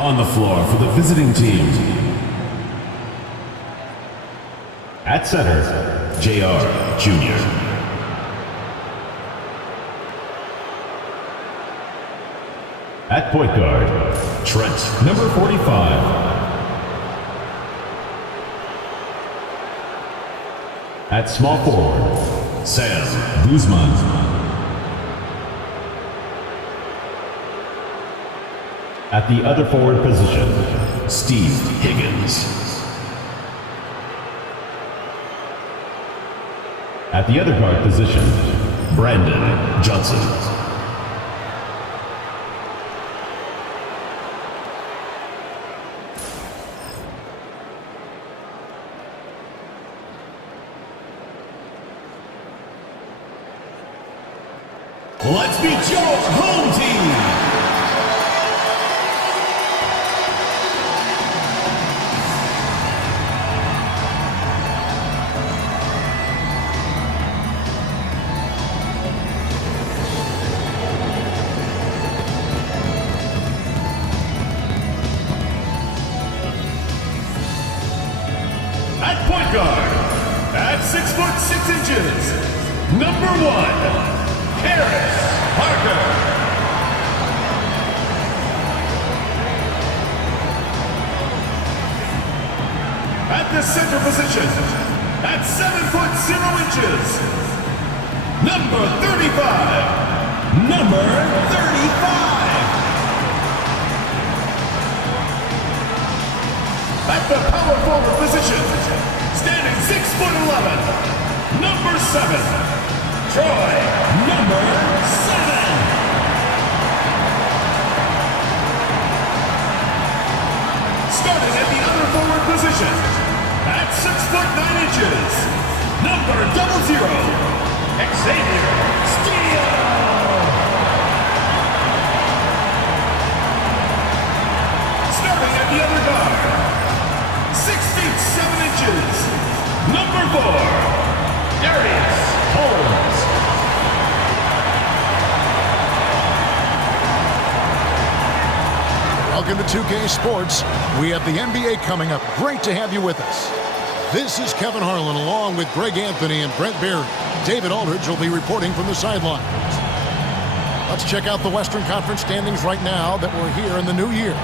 On the floor for the visiting team. At center, JR Jr. At point guard, Trent, number 45. At small forward, Sam Guzman. At the other forward position, Steve Higgins. At the other guard position, Brandon Johnson. Let's meet your home team. At point guard, at 6'6", number 1. Harris Parker. At the center position, at 7'0", number 35. Number 35. At the power forward position, standing 6'11", number 7. Troy, number 7. Starting at the other forward position, at 6'9", number 00, Xavier Steele. Starting at the other guard, 6 feet 7 inches, number 4, Darius Holmes. Welcome to 2K Sports. We have the NBA coming up. Great to have you with us. This is Kevin Harlan along with Greg Anthony and Brent Beard. David Aldridge will be reporting from the sidelines. Let's check out the Western Conference standings right now that we're here in the new year.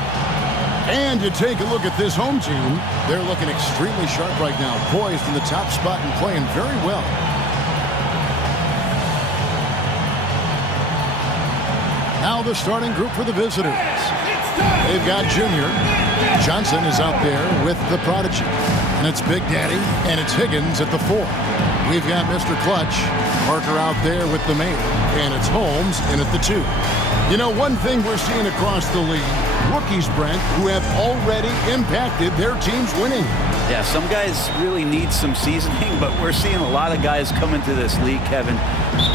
And you take a look at this home team. They're looking extremely sharp right now, poised in the top spot and playing very well. Now the starting group for the visitors. They've got Junior. Johnson is out there with the prodigy. And it's Big Daddy, and it's Higgins at the 4. We've got Mr. Clutch, Parker out there with the main, and it's Holmes in at the 2. You know, one thing we're seeing across the league, rookies, Brent, who have already impacted their teams winning. Yeah, some guys really need some seasoning, but we're seeing a lot of guys come into this league, Kevin,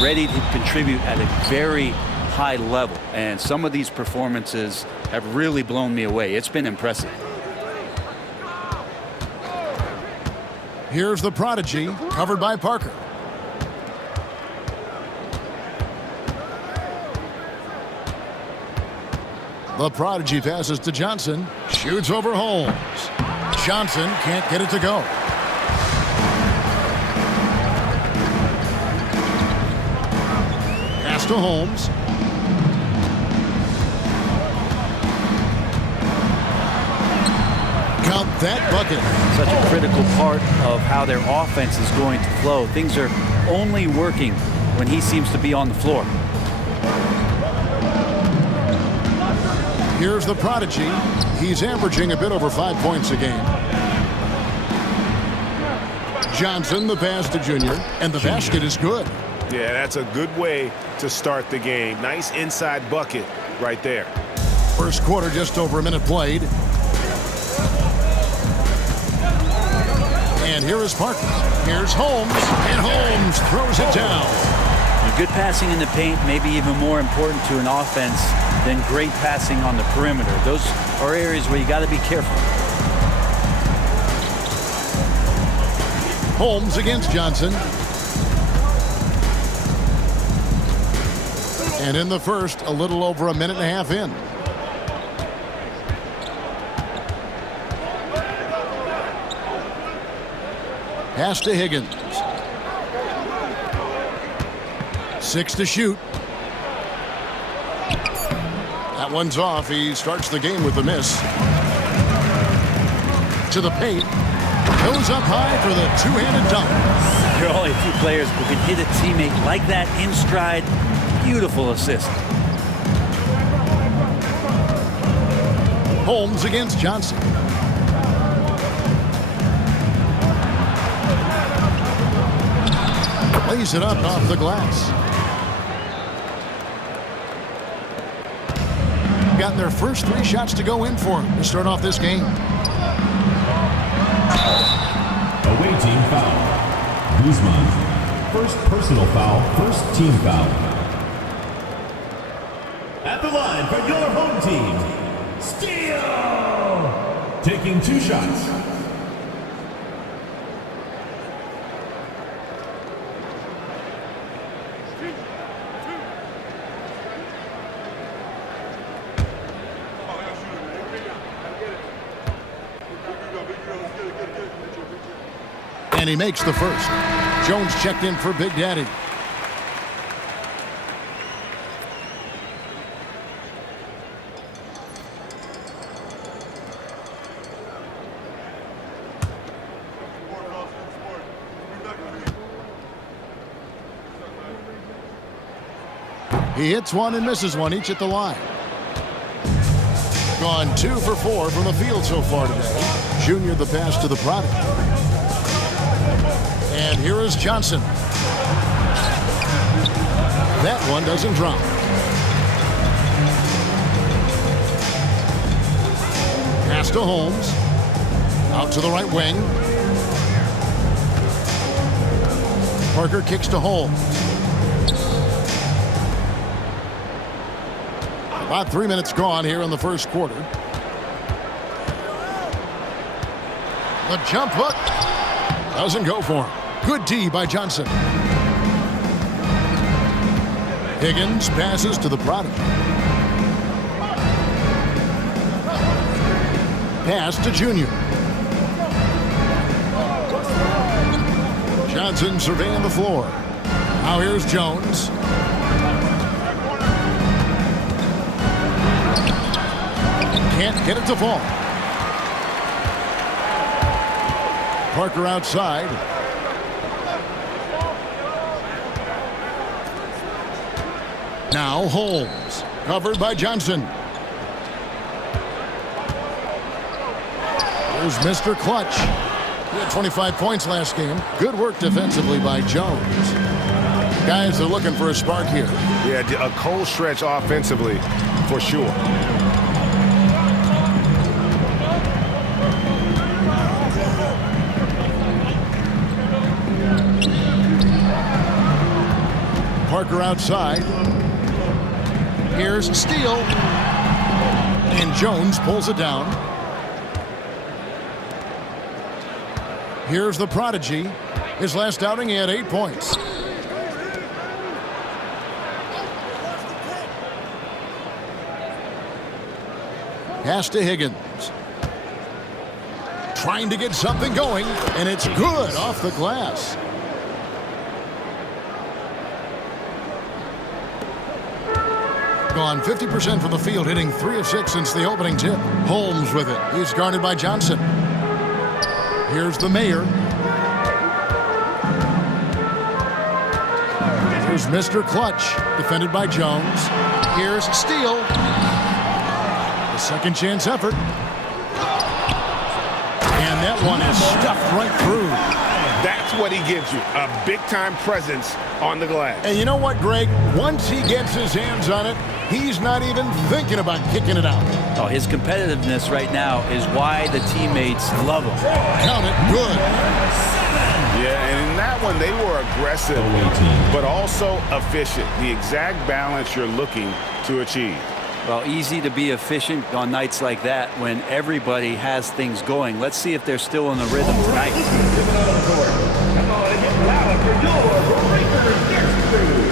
ready to contribute at a very high level. And some of these performances have really blown me away. It's been impressive. Here's the prodigy, covered by Parker. The prodigy passes to Johnson. Shoots over Holmes. Johnson can't get it to go. Pass to Holmes. Count that bucket. Such a critical part of how their offense is going to flow. Things are only working when he seems to be on the floor. Here's the prodigy. He's averaging a bit over 5 points a game. Johnson, the pass to Junior, and the basket is good. Yeah, that's a good way to start the game. Nice inside bucket right there. First quarter, just over a minute played. And here is Parker. Here's Holmes, and Holmes throws it down. Good passing in the paint may be even more important to an offense than great passing on the perimeter. Those are areas where you got to be careful. Holmes against Johnson. And in the first, a little over a minute and a half in. Pass to Higgins. 6 to shoot. That one's off. He starts the game with a miss. To the paint. Goes up high for the two-handed dunk. There are only a few players who can hit a teammate like that in stride. Beautiful assist. Holmes against Johnson. Lays it up off the glass. Got their first 3 shots to go in for him to start off this game. Away team foul. Guzman. First personal foul, first team foul. At the line for your home team, Steele! Taking 2 shots. And he makes the first. Jones checked in for Big Daddy. He hits one and misses one, each at the line. Gone 2 for 4 from the field so far today. Junior the pass to the product. And here is Johnson. That one doesn't drop. Pass to Holmes. Out to the right wing. Parker kicks to Holmes. About 3 minutes gone here in the first quarter. The jump hook doesn't go for him. Good D by Johnson. Higgins passes to the product. Pass to Junior. Johnson surveying the floor. Now here's Jones. Can't get it to fall. Parker outside. Now Holmes, covered by Johnson. Here's Mr. Clutch. He had 25 points last game. Good work defensively by Jones. Guys are looking for a spark here. Yeah, a cold stretch offensively for sure. Parker outside. Here's Steele. And Jones pulls it down. Here's the prodigy. His last outing, he had 8 points. Pass to Higgins. Trying to get something going, and it's good off the glass. Gone 50% from the field, hitting 3 of 6 since the opening tip. Holmes with it. He's guarded by Johnson. Here's the mayor. Here's Mr. Clutch, defended by Jones. Here's Steele. The second chance effort. And that one is stuffed right through. That's what he gives you, a big-time presence on the glass. And you know what, Greg? Once he gets his hands on it, he's not even thinking about kicking it out. Oh, his competitiveness right now is why the teammates love him. Count it, good. Yeah, and in that one, they were aggressive, but also efficient. The exact balance you're looking to achieve. Well, easy to be efficient on nights like that when everybody has things going. Let's see if they're still in the rhythm tonight. Come on and get loud for your Breaker Next Crew.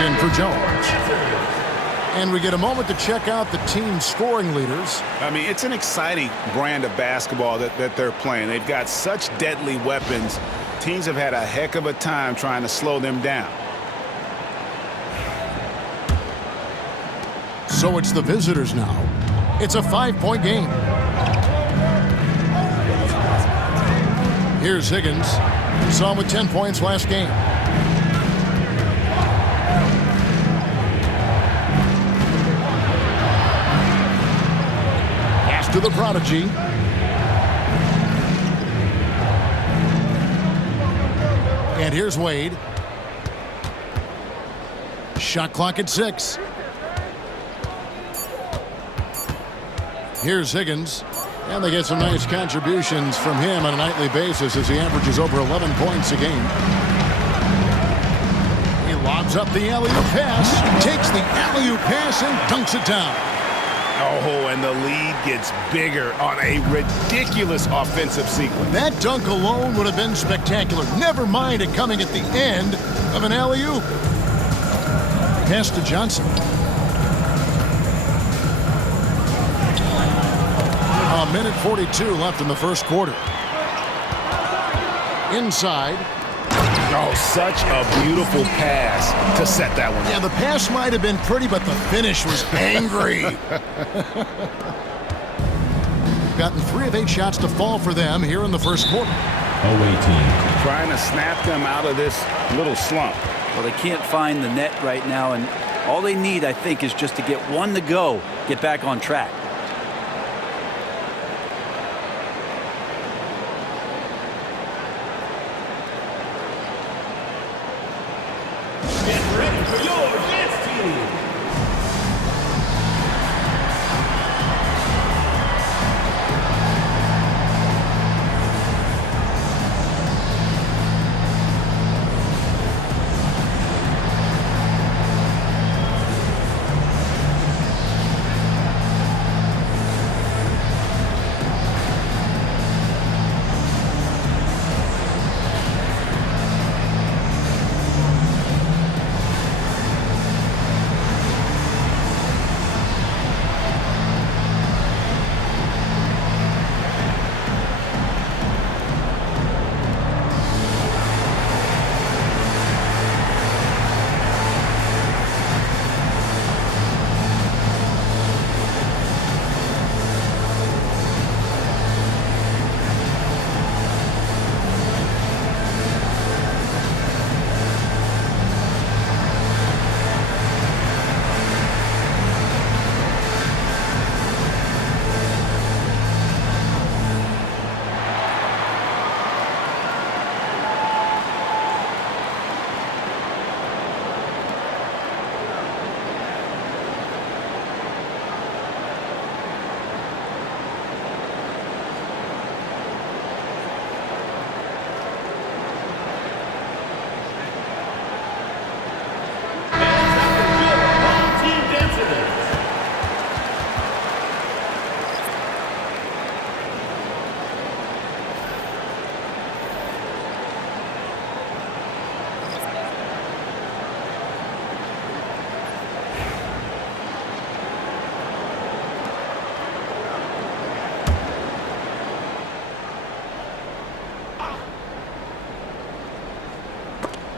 in for Jones. And we get a moment to check out the team's scoring leaders. I mean, it's an exciting brand of basketball that they're playing. They've got such deadly weapons. Teams have had a heck of a time trying to slow them down. So it's the visitors now. It's a 5-point game. Here's Higgins. Saw him with 10 points last game. Pass to the prodigy. And here's Wade. Shot clock at 6. Here's Higgins. And they get some nice contributions from him on a nightly basis as he averages over 11 points a game. He lobs up the alley-oop pass, takes the alley-oop pass and dunks it down. Oh, and the lead gets bigger on a ridiculous offensive sequence. That dunk alone would have been spectacular. Never mind it coming at the end of an alley-oop. Pass to Johnson. A minute 42 left in the first quarter. Inside. Oh, such a beautiful pass to set that one up. Yeah, the pass might have been pretty, but the finish was angry. Gotten 3 of 8 shots to fall for them here in the first quarter. Away team. Trying to snap them out of this little slump. Well, they can't find the net right now, and all they need, I think, is just to get one to go, get back on track. Get ready for your dance team.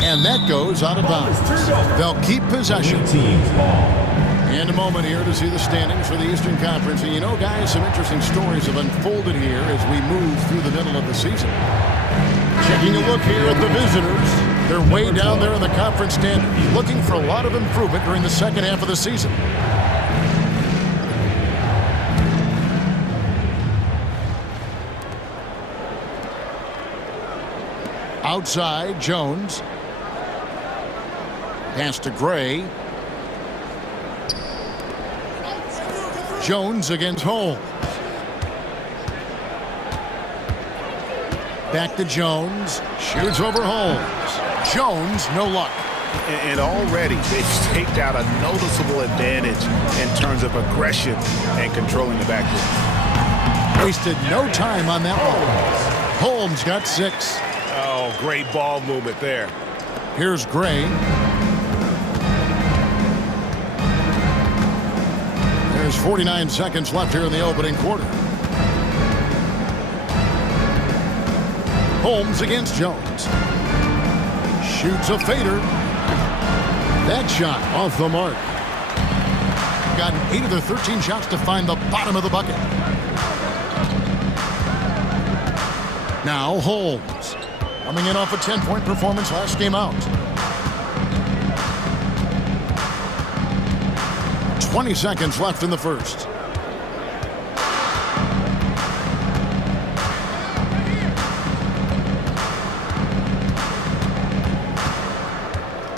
And that goes out of bounds. They'll keep possession. Teams ball. And a moment here to see the standings for the Eastern Conference. And you know, guys, some interesting stories have unfolded here as we move through the middle of the season. Taking a look here at the visitors. They're way down there in the conference standing, looking for a lot of improvement during the second half of the season. Outside, Jones. Pass to Gray. Jones against Holmes. Back to Jones. Shoots over Holmes. Jones, no luck. And already they've staked out a noticeable advantage in terms of aggression and controlling the backcourt. Wasted no time on that one. Holmes got 6. Oh, great ball movement there. Here's Gray. There's 49 seconds left here in the opening quarter. Holmes against Jones. Shoots a fader. That shot off the mark. Got 8 of their 13 shots to find the bottom of the bucket. Now Holmes. Coming in off a 10-point performance last game out. 20 seconds left in the first.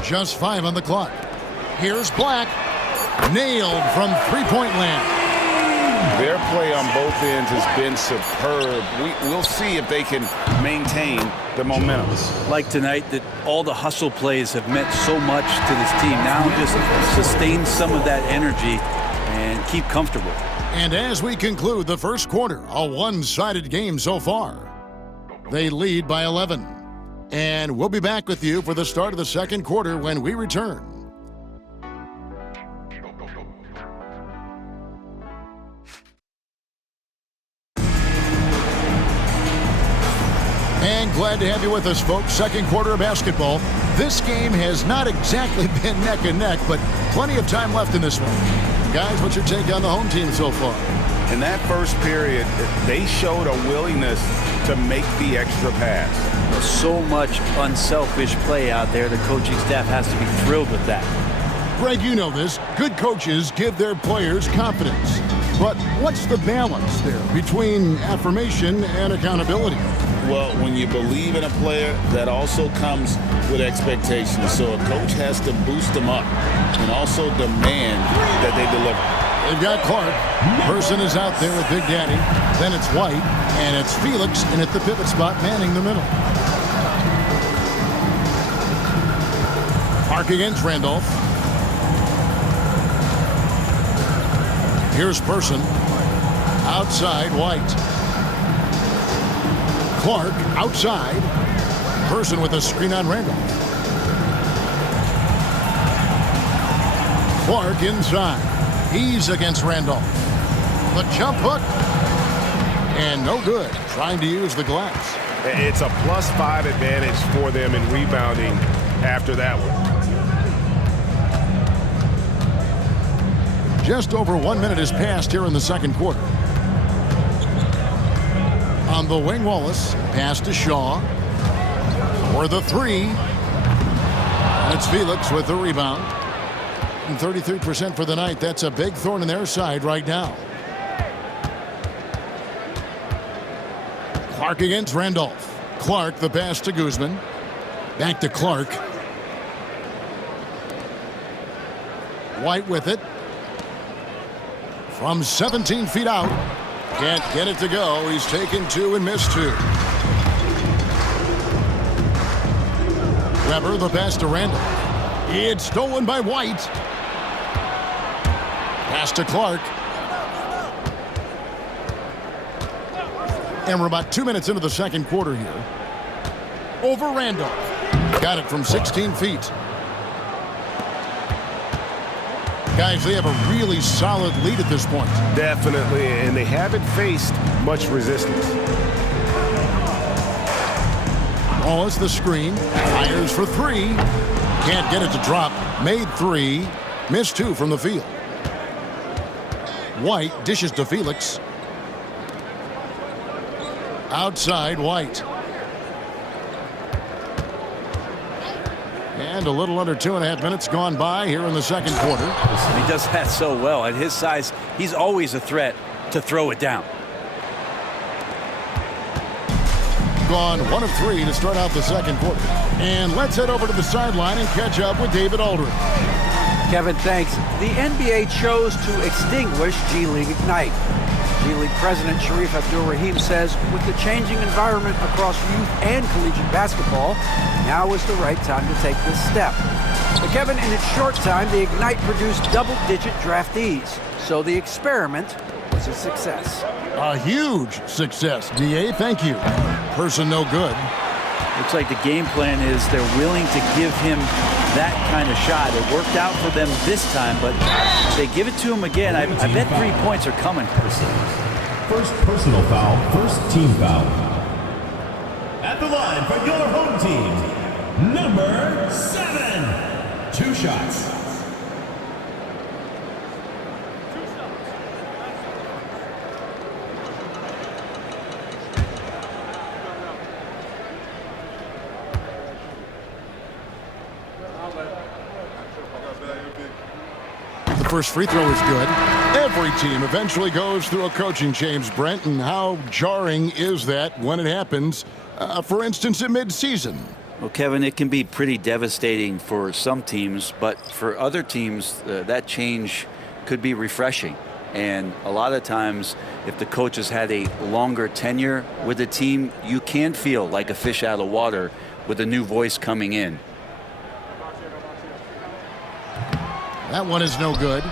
Just 5 on the clock. Here's Black. Nailed from three-point land. Their play on both ends has been superb. We'll see if they can maintain the momentum. Like tonight, that all the hustle plays have meant so much to this team. Now just sustain some of that energy and keep comfortable. And as we conclude the first quarter, a one-sided game so far. They lead by 11. And we'll be back with you for the start of the second quarter when we return. And glad to have you with us, folks. Second quarter of basketball. This game has not exactly been neck and neck, but plenty of time left in this one. Guys, what's your take on the home team so far? In that first period, they showed a willingness to make the extra pass. So much unselfish play out there. The coaching staff has to be thrilled with that. Greg, you know this. Good coaches give their players confidence. But what's the balance there between affirmation and accountability? Well, when you believe in a player, that also comes with expectations. So a coach has to boost them up and also demand that they deliver. They've got Clark. Person is out there with Big Daddy. Then it's White. And it's Felix in at the pivot spot, manning the middle. Clark against Randolph. Here's Person. Outside, White. Clark outside. Person with a screen on Randolph. Clark inside. He's against Randolph. The jump hook. And no good. Trying to use the glass. It's a +5 advantage for them in rebounding after that one. Just over 1 minute has passed here in the second quarter. On the wing, Wallace. Pass to Shaw. For the three. And it's Felix with the rebound. And 33% for the night. That's a big thorn in their side right now. Clark against Randolph. Clark, the pass to Guzman. Back to Clark. White with it. From 17 feet out. Can't get it to go. He's taken 2 and missed 2. Weber, the pass to Randolph. It's stolen by White. Pass to Clark. And we're about 2 minutes into the second quarter here. Over Randolph. Got it from 16 feet. Guys, they have a really solid lead at this point. Definitely, and they haven't faced much resistance. Wallace the screen. Fires for 3. Can't get it to drop. Made 3. Missed 2 from the field. White dishes to Felix. Outside, White. And a little under 2.5 minutes gone by here in the second quarter. He does that so well. At his size, he's always a threat to throw it down. Gone 1 of 3 to start out the second quarter. And let's head over to the sideline and catch up with David Aldridge. Kevin, thanks. The NBA chose to extinguish G League Ignite. G League President Sharif Abdul-Rahim says, with the changing environment across youth and collegiate basketball, now is the right time to take this step. But Kevin, in its short time, the Ignite produced double-digit draftees. So the experiment was a success. A huge success, DA. Thank you. Person no good. Looks like the game plan is they're willing to give him that kind of shot. It worked out for them this time, but they give it to him again. I bet 3 points are coming. First personal foul, first team foul. At the line for your home team, number 7. 2 shots. The first free throw is good. Every team eventually goes through a coaching change, Brent, and how jarring is that when it happens, for instance, in midseason? Well, Kevin, it can be pretty devastating for some teams, but for other teams, that change could be refreshing. And a lot of times, if the coach has had a longer tenure with the team, you can feel like a fish out of water with a new voice coming in. That one is no good.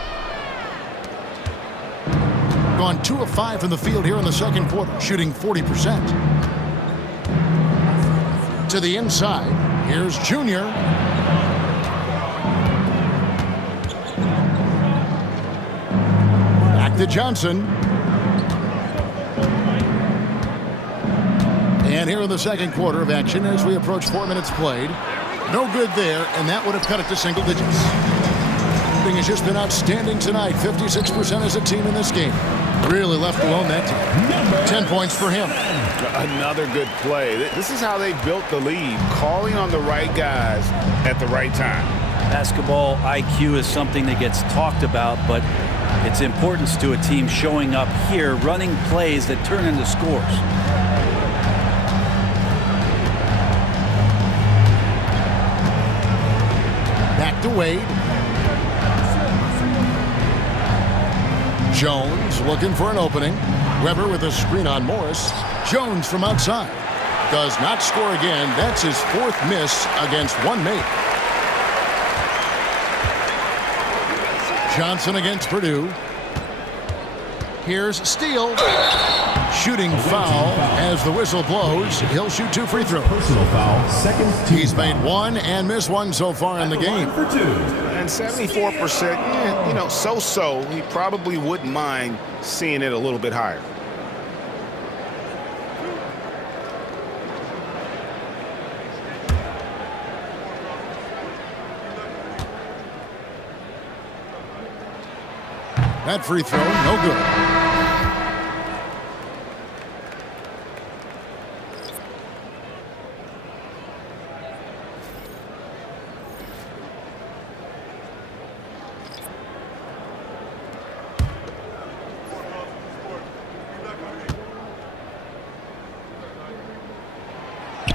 Gone 2 of 5 from the field here in the second quarter, shooting 40%. To the inside, here's Junior. Back to Johnson. And here in the second quarter of action as we approach 4 minutes played. No good there, and that would have cut it to single digits. Has just been outstanding tonight. 56% as a team in this game. Really left alone that team. 10 points for him. Another good play. This is how they built the lead, calling on the right guys at the right time. Basketball IQ is something that gets talked about, but its importance to a team showing up here, running plays that turn into scores. Back to Wade. Jones looking for an opening. Weber with a screen on Morris. Jones from outside. Does not score again. That's his 4th miss against one mate. Johnson against Purdue. Here's Steele. Shooting foul as the whistle blows. He'll shoot 2 free throws. Personal foul, second team He's made foul. 1 and missed 1 so far in the game. For 2. And 74%, you know, so-so. He probably wouldn't mind seeing it a little bit higher. That free throw, no good.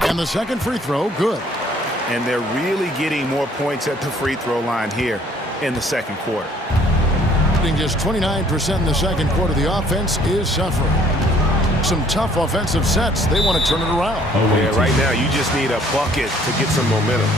And the second free throw, good. And they're really getting more points at the free throw line here in the second quarter. Just 29% in the second quarter. The offense is suffering. Some tough offensive sets. They want to turn it around. Yeah, right now you just need a bucket to get some momentum.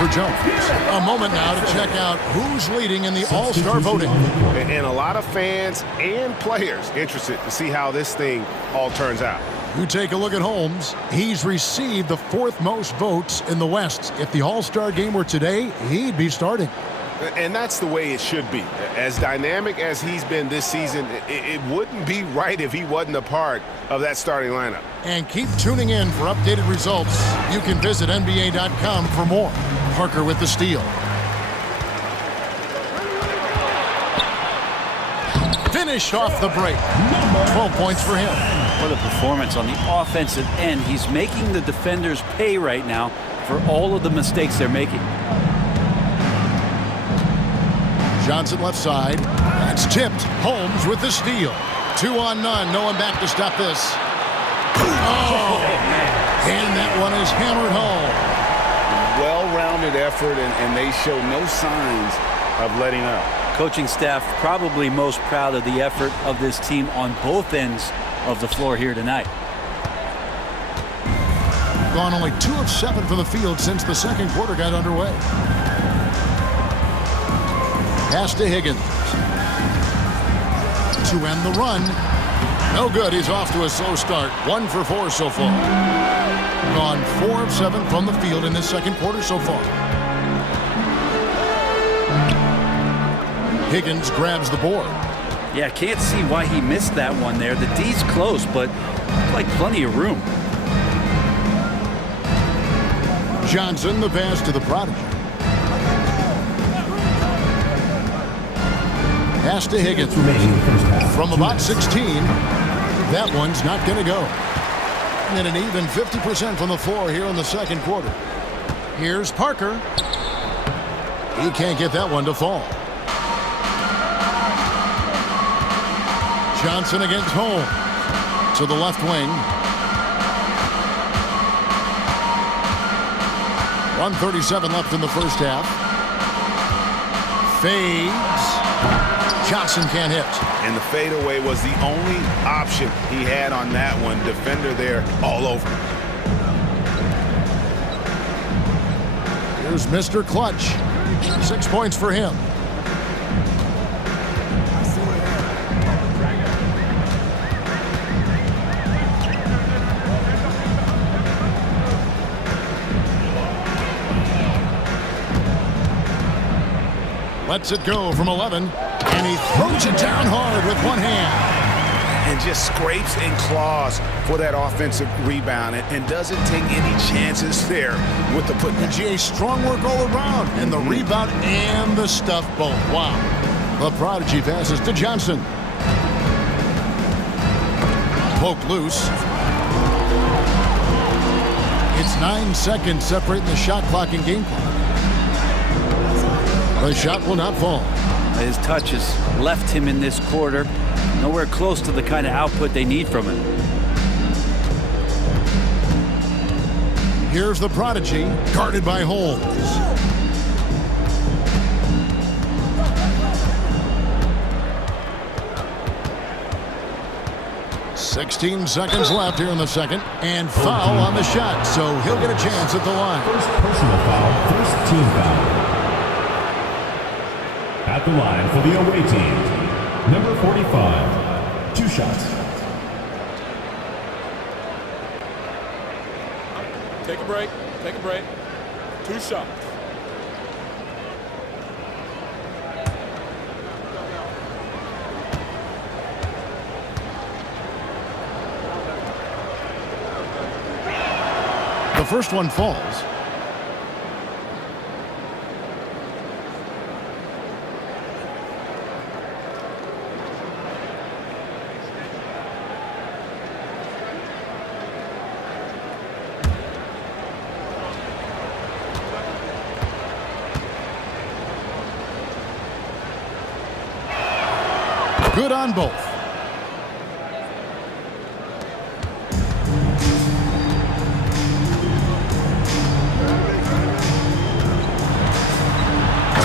for Jones. A moment now to check out who's leading in the All-Star voting. And a lot of fans and players interested to see how this thing all turns out. You take a look at Holmes. He's received the 4th most votes in the West. If the All-Star game were today, he'd be starting. And that's the way it should be. As dynamic as he's been this season, it wouldn't be right if he wasn't a part of that starting lineup. And keep tuning in for updated results. You can visit NBA.com for more. Parker with the steal. Finished off the break. 12 points for him. What a performance on the offensive end. He's making the defenders pay right now for all of the mistakes they're making. Johnson left side. It's tipped. Holmes with the steal. 2 on none. No one back to stop this. Oh! And that one is hammered home. Well-rounded effort, and they show no signs of letting up. Coaching staff probably most proud of the effort of this team on both ends of the floor here tonight. Gone only 2 of 7 from the field since the second quarter got underway. Pass to Higgins. To end the run. No good. He's off to a slow start. 1 for 4 so far. Gone 4 of 7 from the field in this second quarter so far. Higgins grabs the board. Yeah, can't see why he missed that one there. The D's close, but like plenty of room. Johnson, the pass to the prodigy. Pass to Higgins. From about 16, that one's not going to go. And an even 50% from the floor here in the second quarter. Here's Parker. He can't get that one to fall. Johnson against Holmes. To the left wing. 1:37 left in the first half. Fades. Johnson can't hit. And the fadeaway was the only option he had on that one. Defender there all over. Here's Mr. Clutch. 6 points for him. Lets it go from 11, and he throws it down hard with one hand. And just scrapes and claws for that offensive rebound and doesn't take any chances there with the putback. GA, strong work all around, and the rebound and the stuff both. Wow. The prodigy passes to Johnson. Poke loose. It's 9 seconds separating the shot clock and game clock. The shot will not fall. His touch has left him in this quarter. Nowhere close to the kind of output they need from him. Here's the prodigy, guarded by Holmes. $16 seconds left here in the second, and foul on the shot, so he'll get a chance at the line. First personal foul, first team foul. At the line for the away team, number 45, 2 shots. Take a break. Take a break. 2 shots. The first one falls. Good on both.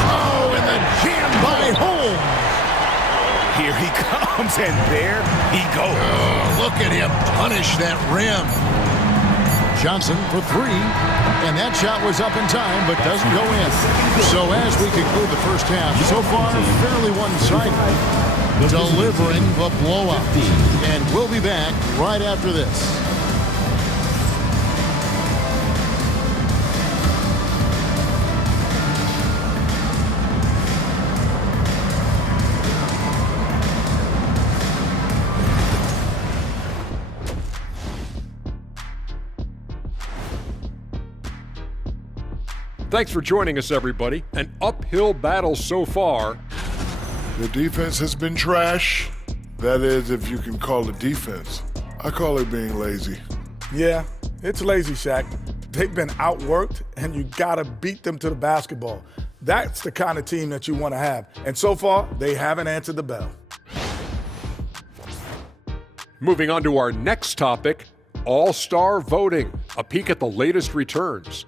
Oh, and the jam by Holmes. Here he comes, and there he goes. Oh, look at him punish that rim. Johnson for 3, And that shot was up in time, but doesn't go in. So as we conclude the first half, so far fairly one-sided, delivering the blowout. And we'll be back right after this. Thanks for joining us, everybody. An uphill battle so far. The defense has been trash. That is, if you can call it defense. I call it being lazy. Yeah, it's lazy, Shaq. They've been outworked, and you gotta beat them to the basketball. That's the kind of team that you want to have. And so far, they haven't answered the bell. Moving on to our next topic, All-Star voting. A peek at the latest returns.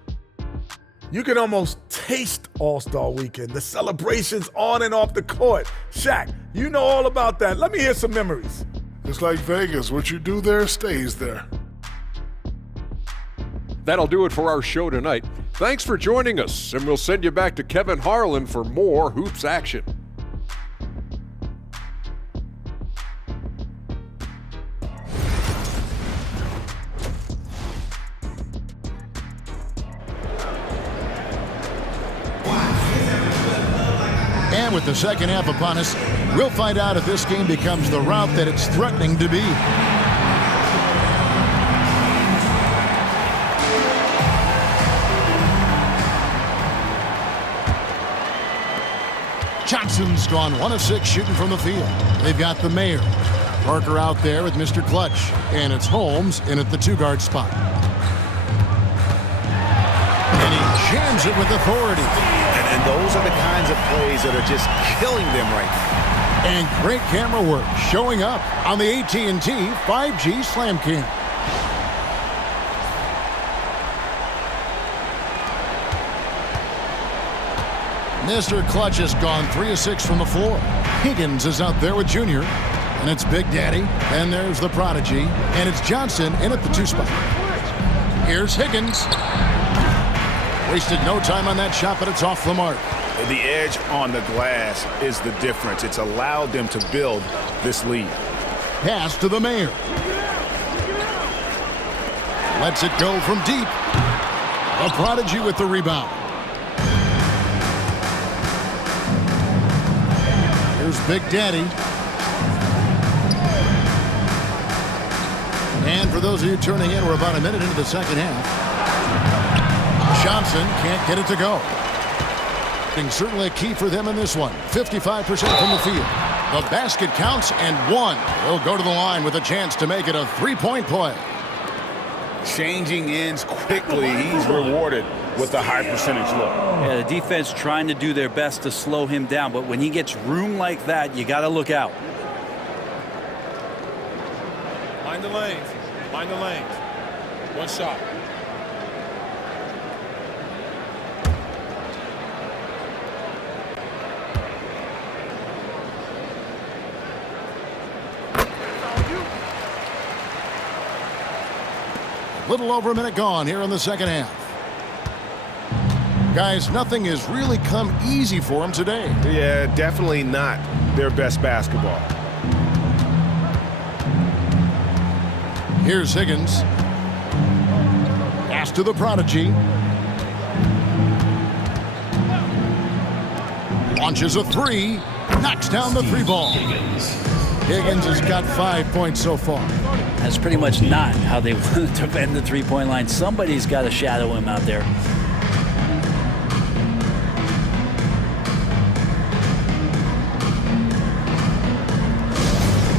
You can almost taste All-Star Weekend, the celebrations on and off the court. Shaq, you know all about that. Let me hear some memories. It's like Vegas. What you do there stays there. That'll do it for our show tonight. Thanks for joining us, and we'll send you back to Kevin Harlan for more hoops action. And with the second half upon us, we'll find out if this game becomes the route that it's threatening to be. Johnson's gone 1 of 6 shooting from the field. They've got the mayor. Parker out there with Mr. Clutch. And it's Holmes in at the 2-guard spot. And he jams it with authority. And those are the kinds of plays that are just killing them right now. And great camera work showing up on the AT&T 5G Slam Cam. Mr. Clutch has gone 3 of 6 from the floor. Higgins is out there with Junior. And it's Big Daddy. And there's the prodigy. And it's Johnson in at the 2 spot. Here's Higgins. Wasted no time on that shot, but it's off the mark. The edge on the glass is the difference. It's allowed them to build this lead. Pass to the mayor. Lets it go from deep. A prodigy with the rebound. Here's Big Daddy. And for those of you turning in, we're about a minute into the second half. Johnson can't get it to go. Certainly a key for them in this one. 55% from the field. The basket counts and 1. He'll go to the line with a chance to make it a 3-point play. Changing ends quickly. He's rewarded with a high percentage look. Yeah, the defense trying to do their best to slow him down, but when he gets room like that, you got to look out. Mind the lanes. Mind the lanes. One shot. Little over a minute gone here in the second half. Guys, nothing has really come easy for them today. Yeah, definitely not their best basketball. Here's Higgins. Pass to the prodigy. Launches a 3. Knocks down the 3 ball. Higgins has got 5 points so far. That's pretty much not how they wanted to end the 3-point line. Somebody's got to shadow him out there.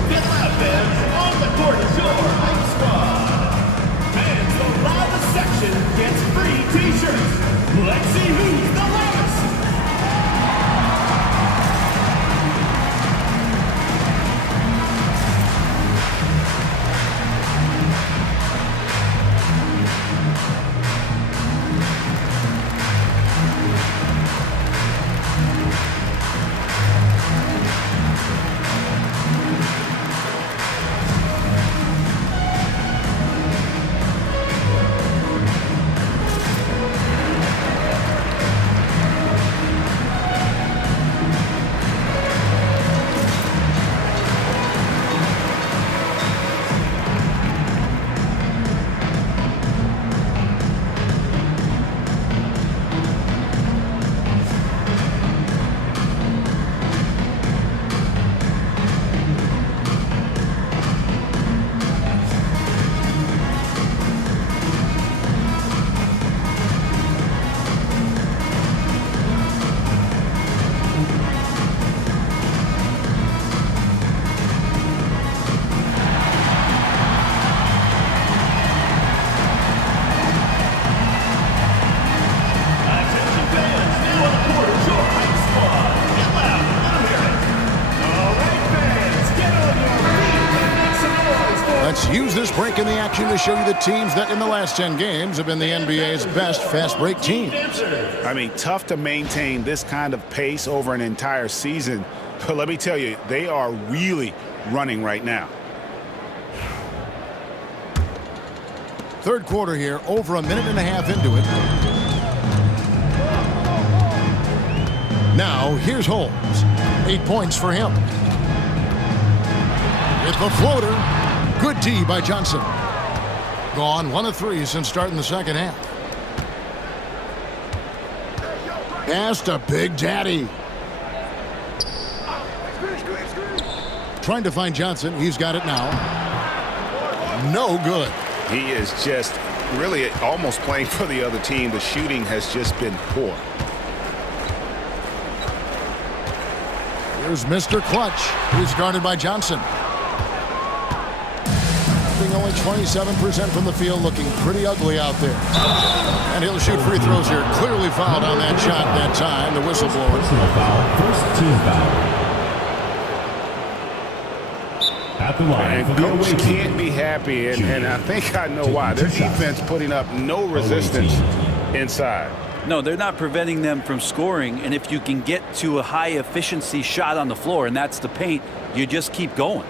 Get loud, fans. On the court is your home squad. Fans around the section gets free t-shirts. Let's see who's the loudest. Here's breaking the action to show you the teams that in the last 10 games have been the NBA's best fast break team. I mean, tough to maintain this kind of pace over an entire season. But let me tell you, they are really running right now. Third quarter here, over a minute and a half into it. Now, here's Holmes. 8 points for him. With the floater. Good D by Johnson. Gone 1 of 3 since starting the second half. Pass to Big Daddy. Trying to find Johnson. He's got it now. No good. He is just really almost playing for the other team. The shooting has just been poor. Here's Mr. Clutch. He's guarded by Johnson. Only 27% from the field, looking pretty ugly out there. And he'll shoot free throws here. Clearly fouled on that shot that time. The whistle blower. Personal foul, first team foul. At the line, And coach can't be happy, and I think I know why. Their defense putting up no resistance inside. No, they're not preventing them from scoring, and if you can get to a high-efficiency shot on the floor, and that's the paint, you just keep going.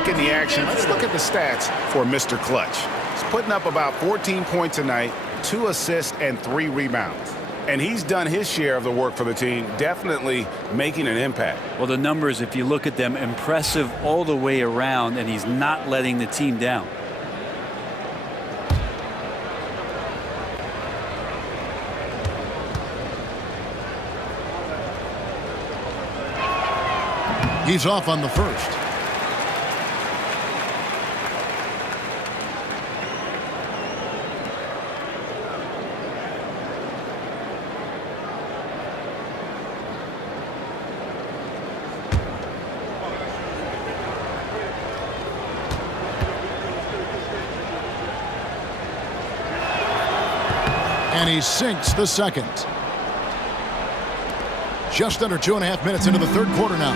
In the action, let's look at the stats for Mr. Clutch. He's putting up about 14 points a night, 2 assists, and 3 rebounds. And he's done his share of the work for the team, definitely making an impact. Well, the numbers, if you look at them, impressive all the way around, and he's not letting the team down. He's off on the first. And he sinks the second. Just under 2.5 minutes into the third quarter now.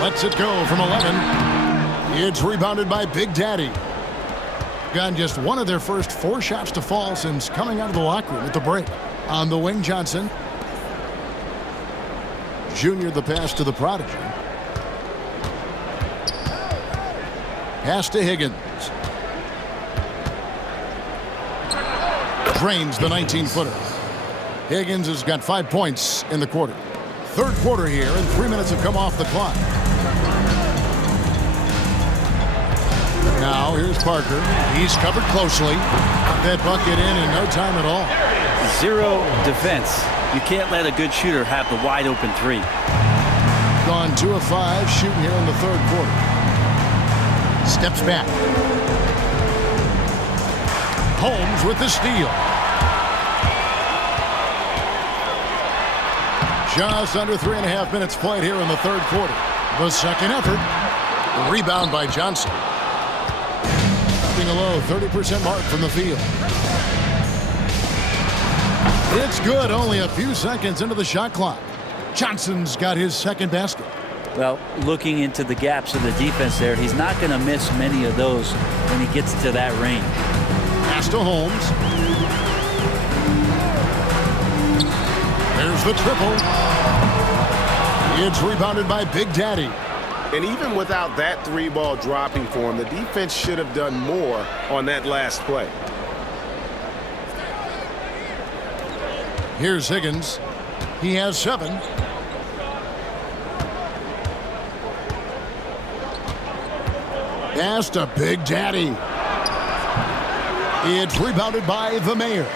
Lets it go from 11. It's rebounded by Big Daddy. Got just one of their first 4 shots to fall since coming out of the locker room at the break. On the wing, Johnson. Junior the pass to the prodigy. Pass to Higgins. Drains the 19-footer. Higgins has got 5 points in the quarter. Third quarter here, and 3 minutes have come off the clock. Now here's Parker. He's covered closely. Got that bucket in no time at all. Zero defense. You can't let a good shooter have the wide open 3. Gone 2 of 5 shooting here in the third quarter. Steps back. Holmes with the steal. Just under 3.5 minutes played here in the third quarter. The second effort. Rebound by Johnson. Getting a low 30% mark from the field. It's good, only a few seconds into the shot clock. Johnson's got his second basket. Well, looking into the gaps of the defense there, he's not going to miss many of those when he gets to that range. Pass to Holmes. There's the triple. It's rebounded by Big Daddy. And even without that three ball dropping for him, the defense should have done more on that last play. Here's Higgins. He has 7. Pass to Big Daddy. It's rebounded by the Mayor.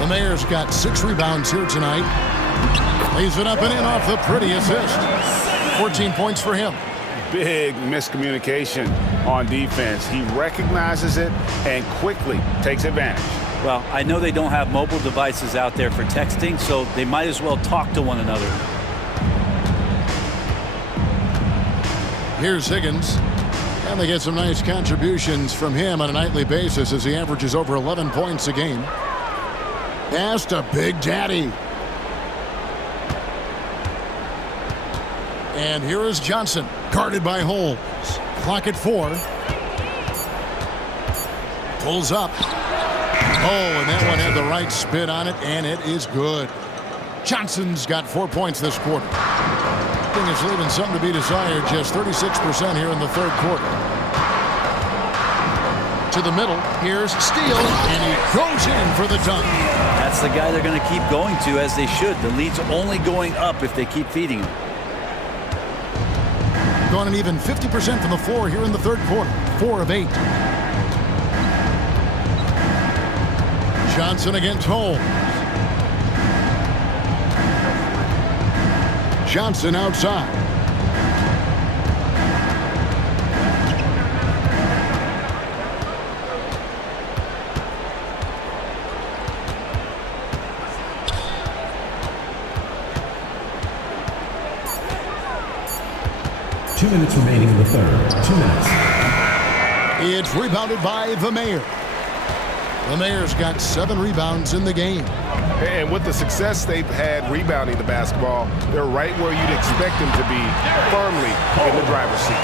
The Mayor's got 6 rebounds here tonight. Lays it up and in off the pretty assist. 14 points for him. Big miscommunication on defense. He recognizes it and quickly takes advantage. Well, I know they don't have mobile devices out there for texting, so they might as well talk to one another. Here's Higgins. And they get some nice contributions from him on a nightly basis as he averages over 11 points a game. Pass to Big Daddy. And here is Johnson, guarded by Holmes. Clock at 4. Pulls up. Oh, and that one had the right spin on it, and it is good. Johnson's got 4 points this quarter. I think it's leaving something to be desired. Just 36% here in the third quarter. To the middle. Here's Steele, and he goes in for the dunk. That's the guy they're going to keep going to, as they should. The lead's only going up if they keep feeding him. Gone an even 50% from the floor here in the third quarter. 4 of 8. Johnson against Holmes. Johnson outside. Two minutes remaining in the third. 2 minutes. It's rebounded by the Mayor. The Mayor's got 7 rebounds in the game. And with the success they've had rebounding the basketball, they're right where you'd expect them to be, firmly in the driver's seat.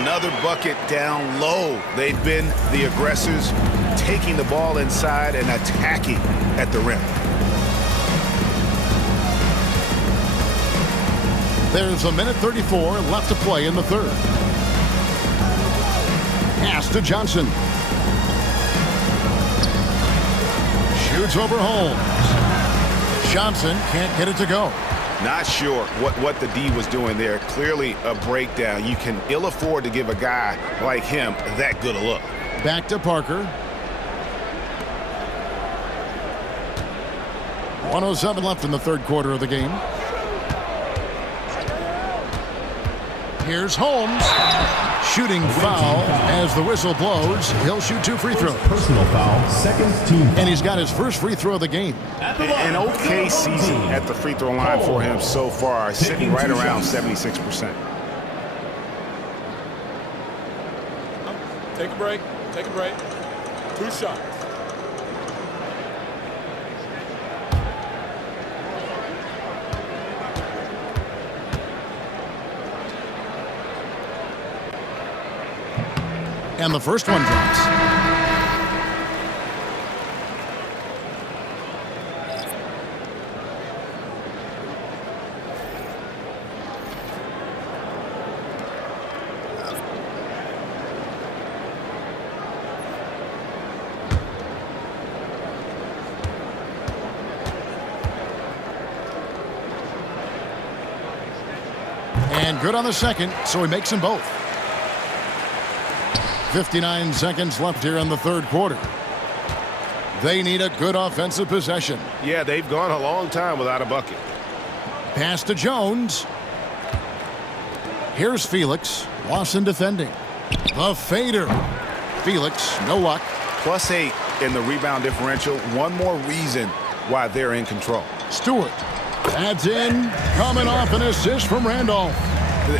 Another bucket down low. They've been the aggressors, taking the ball inside and attacking at the rim. There's 1:34 left to play in the third. Pass to Johnson. Shoots over Holmes. Johnson can't get it to go. Not sure what the D was doing there. Clearly a breakdown. You can ill afford to give a guy like him that good a look. Back to Parker. 1:07 left in the third quarter of the game. Here's Holmes. Shooting foul as the whistle blows. He'll shoot 2 free throws. Personal foul, second team foul. And he's got his first free throw of the game. An okay season at the free throw line for him so far, sitting right around 76%. Take a break. Take a break. 2 shots. And the first one drops. And good on the second, so he makes them both. 59 seconds left here in the third quarter. They need a good offensive possession. Yeah, they've gone a long time without a bucket. Pass to Jones. Here's Felix. Lawson defending. The fader. Felix, no luck. +8 in the rebound differential. One more reason why they're in control. Stewart adds in, coming off an assist from Randolph.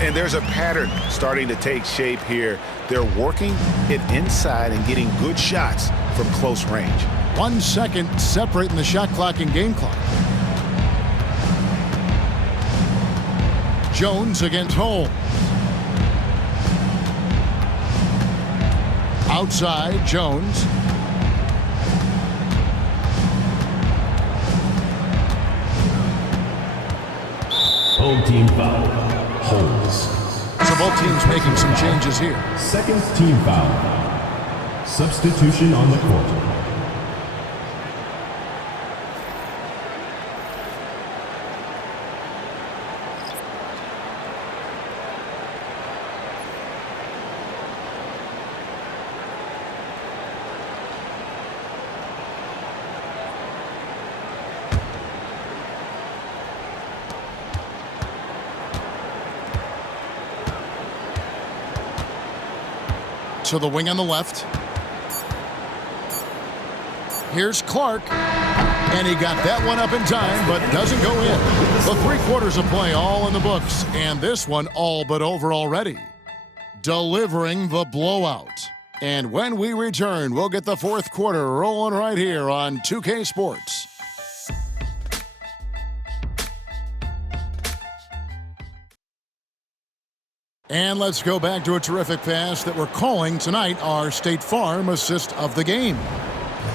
And there's a pattern starting to take shape here. They're working it inside and getting good shots from close range. 1 second separating the shot clock and game clock. Jones against Holmes. Outside, Jones. Home team foul. Holmes. So both teams making some changes here. Second team foul. Substitution on the court. To the wing on the left. Here's Clark. And he got that one up in time, but doesn't go in. The 3 quarters of play all in the books, and this one all but over already. Delivering the blowout. And when we return, we'll get the 4th quarter rolling right here on 2K Sports. And let's go back to a terrific pass that we're calling tonight our State Farm assist of the game.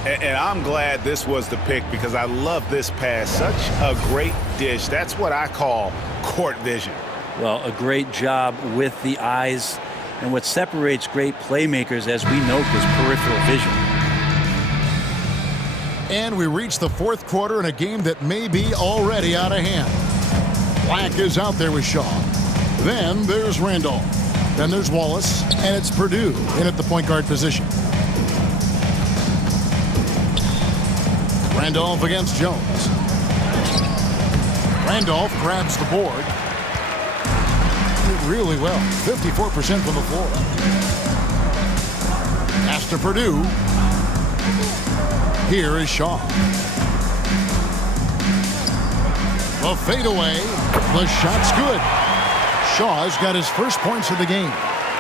And I'm glad this was the pick because I love this pass. Such a great dish. That's what I call court vision. Well, a great job with the eyes. And what separates great playmakers, as we note, is peripheral vision. And we reach the 4th quarter in a game that may be already out of hand. Black is out there with Shaw. Then there's Randolph. Then there's Wallace. And it's Purdue in at the point guard position. Randolph against Jones. Randolph grabs the board. Did really well. 54% from the floor. Pass to Purdue. Here is Shaw. The fadeaway. The shot's good. Shaw's got his first points of the game.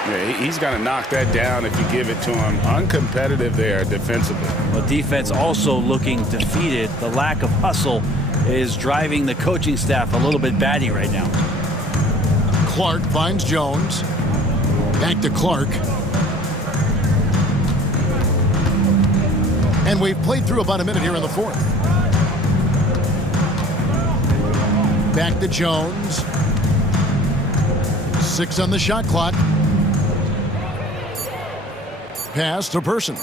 Yeah, he's going to knock that down if you give it to him. Uncompetitive there defensively. Well, defense also looking defeated. The lack of hustle is driving the coaching staff a little bit batty right now. Clark finds Jones. Back to Clark. And we've played through about a minute here in the 4th. Back to Jones. 6 on the shot clock. Pass to Person.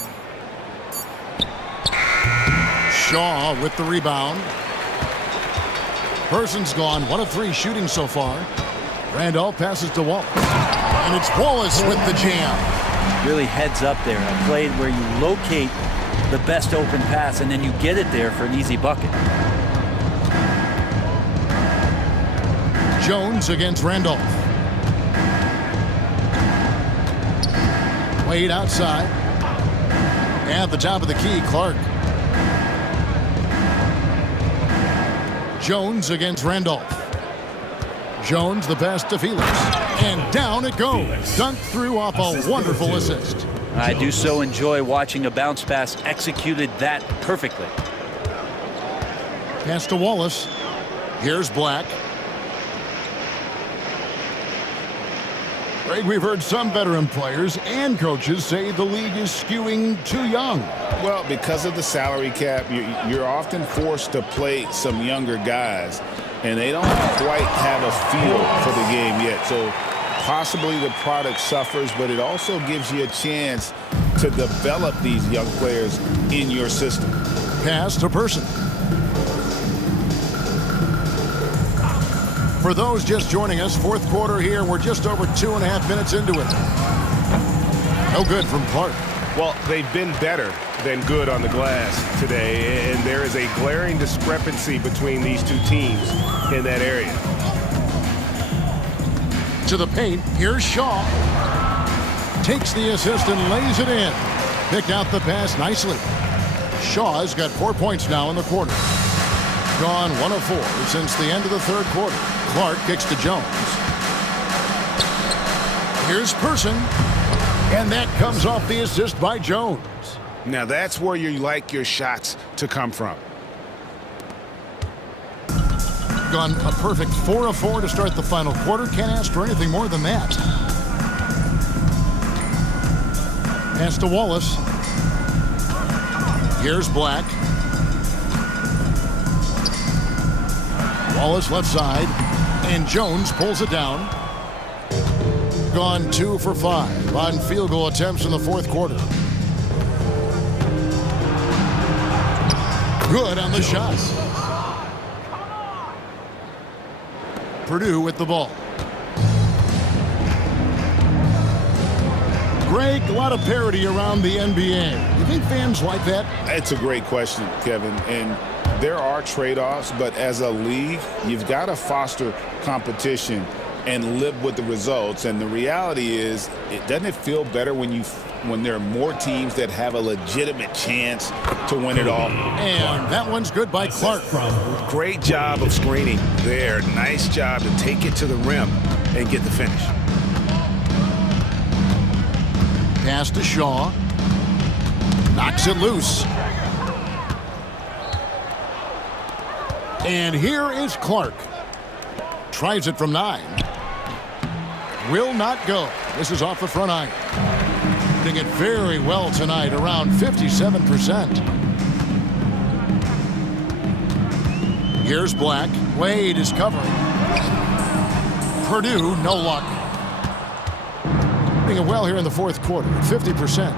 Shaw with the rebound. Person's gone 1 of 3 shooting so far. Randolph passes to Wallace. And it's Wallace with the jam. Really heads up there. A play where you locate the best open pass and then you get it there for an easy bucket. Jones against Randolph. Wade outside. At the top of the key, Clark. Jones against Randolph. Jones the pass to Felix. And down it goes. Dunked through off a wonderful assist. I do so enjoy watching a bounce pass executed that perfectly. Pass to Wallace. Here's Black. Greg, we've heard some veteran players and coaches say the league is skewing too young. Well, because of the salary cap, you're often forced to play some younger guys, and they don't quite have a feel for the game yet. So possibly the product suffers, but it also gives you a chance to develop these young players in your system. Pass to Person. For those just joining us, 4th quarter here. We're just over 2.5 minutes into it. No good from Clark. Well, they've been better than good on the glass today, and there is a glaring discrepancy between these two teams in that area. To the paint, here's Shaw. Takes the assist and lays it in. Picked out the pass nicely. Shaw has got 4 points now in the quarter. Gone 1 of 4 since the end of the third quarter. Clark kicks to Jones. Here's Person. And that comes off the assist by Jones. Now that's where you like your shots to come from. Gone a perfect 4 of 4 to start the final quarter. Can't ask for anything more than that. Pass to Wallace. Here's Black. Wallace left side. And Jones pulls it down. Gone 2 for 5 on field goal attempts in the fourth quarter. Good on the shot. Purdue with the ball. Greg, a lot of parity around the NBA. You think fans like that? It's a great question, Kevin. And there are trade-offs, but as a league, you've got to foster competition and live with the results. And the reality is, doesn't it feel better when there are more teams that have a legitimate chance to win it all? And that one's good by Clark. Great job of screening there. Nice job to take it to the rim and get the finish. Pass to Shaw. Knocks it loose. And here is Clark. Tries it from 9. Will not go. This is off the front iron. Doing it very well tonight, around 57%. Here's Black. Wade is covering. Purdue, no luck. Doing it well here in the fourth quarter, 50%.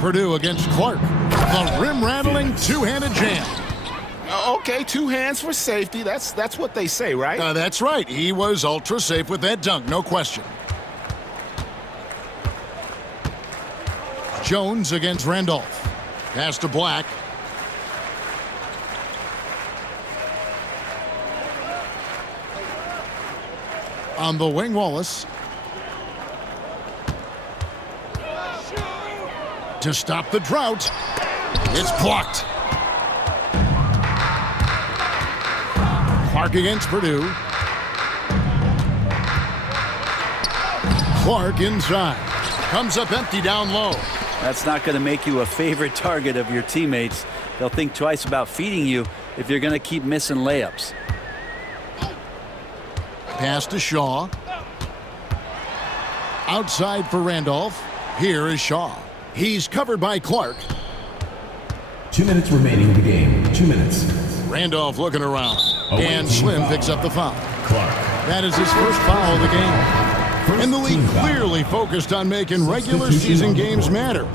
Purdue against Clark. The rim-rattling two-handed jam. Okay, 2 hands for safety. That's what they say, right? That's right. He was ultra safe with that dunk, no question. Jones against Randolph. Pass to Black. On the wing, Wallace. To stop the drought. It's blocked. Clark against Purdue. Clark inside. Comes up empty down low. That's not going to make you a favorite target of your teammates. They'll think twice about feeding you if you're going to keep missing layups. Pass to Shaw. Outside for Randolph. Here is Shaw. He's covered by Clark. 2 minutes remaining in the game. 2 minutes. Randolph looking around. And Slim picks up the foul. Clark. That is his first foul of the game. And the league clearly focused on making regular season games matter.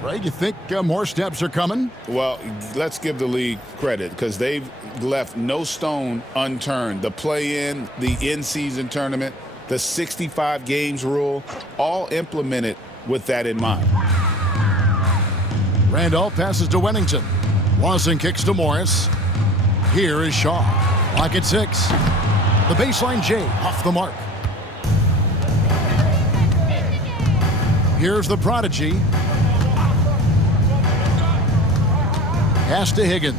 Right? You think more steps are coming? Well, let's give the league credit because they've left no stone unturned. The play-in, the in-season tournament, the 65 games rule, all implemented with that in mind. Randolph passes to Wennington. Lawson kicks to Morris. Here is Shaw. Lock at 6. The baseline J off the mark. Here's the prodigy. Pass to Higgins.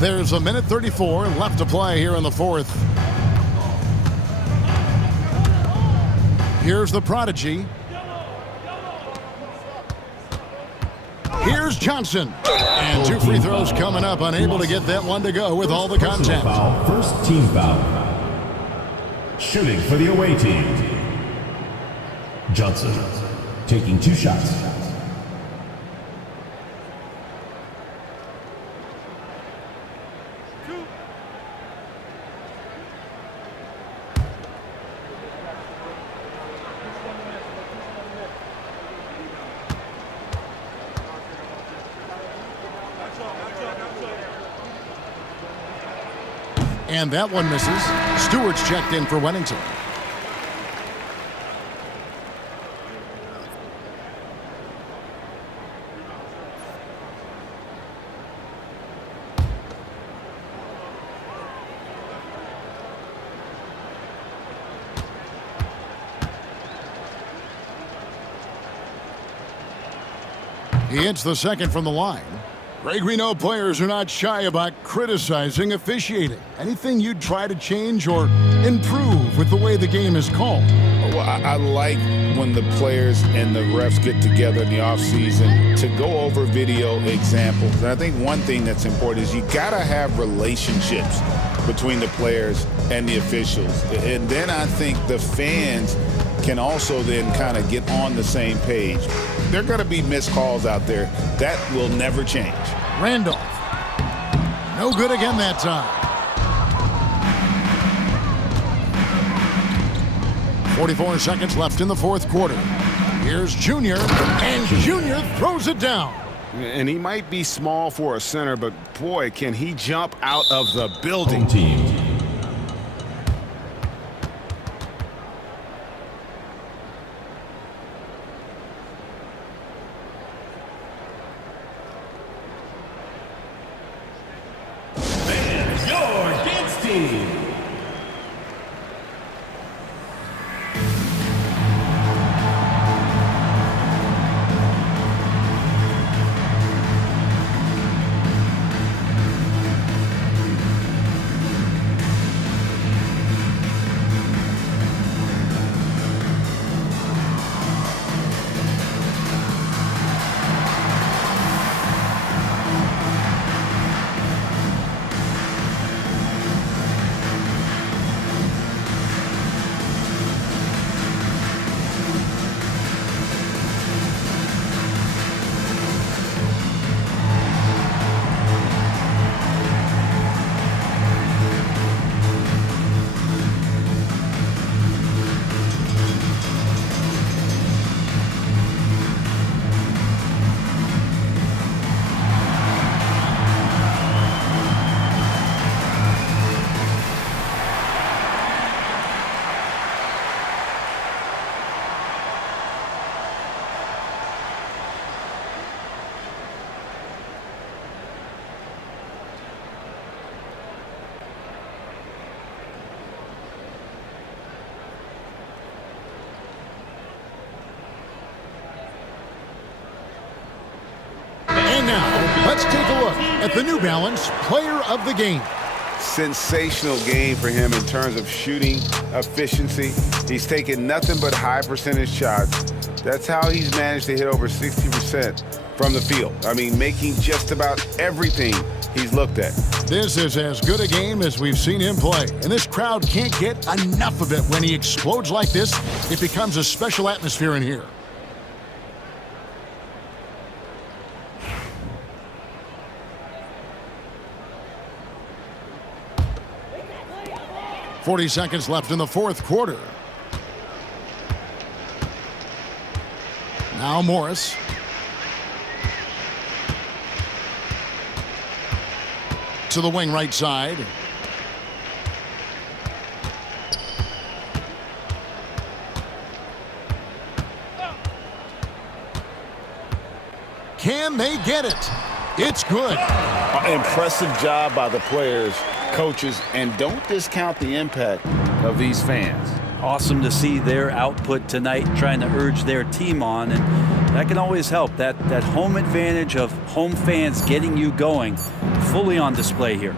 There's a minute 34 left to play here in the fourth. Here's the prodigy. Here's Johnson. And 2 free throws coming up, unable to get that one to go with all the contact. First team foul. Shooting for the away team. Johnson taking 2 shots. And that one misses. Stewart's checked in for Wennington. He hits the second from the line. Greg, we know players are not shy about criticizing officiating. Anything you'd try to change or improve with the way the game is called? Well, I like when the players and the refs get together in the offseason to go over video examples. And I think one thing that's important is you got to have relationships between the players and the officials. And then I think the fans can also then kind of get on the same page. There are going to be missed calls out there. That will never change. Randolph. No good again that time. 44 seconds left in the fourth quarter. Here's Junior, and Junior throws it down. And he might be small for a center, but boy, can he jump out of the building. Home team. And your dance team. Now, let's take a look at the New Balance Player of the Game. Sensational game for him in terms of shooting efficiency. He's taken nothing but high percentage shots. That's how he's managed to hit over 60% from the field. I mean, making just about everything he's looked at. This is as good a game as we've seen him play, and this crowd can't get enough of it. When he explodes like this, it becomes a special atmosphere in here. .40 seconds left in the fourth quarter. Now Morris. To the wing right side. Can they get it? It's good. Impressive job by the players, coaches, and don't discount the impact of these fans. Awesome to see their output tonight, trying to urge their team on, and that can always help. That home advantage of home fans getting you going, fully on display here.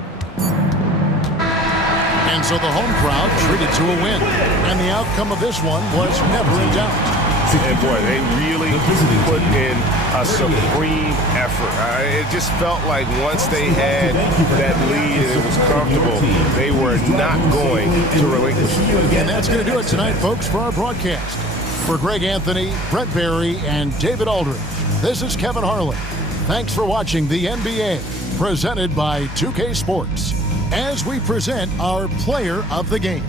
And so the home crowd treated to a win, and the outcome of this one was never in doubt. And boy, they really put in a supreme effort. It just felt like once they had that lead and it was comfortable, they were not going to relinquish it. And that's going to do it tonight, folks, for our broadcast. For Greg Anthony, Brett Barry, and David Aldridge, this is Kevin Harlan. Thanks for watching the NBA, presented by 2K Sports, as we present our Player of the Game.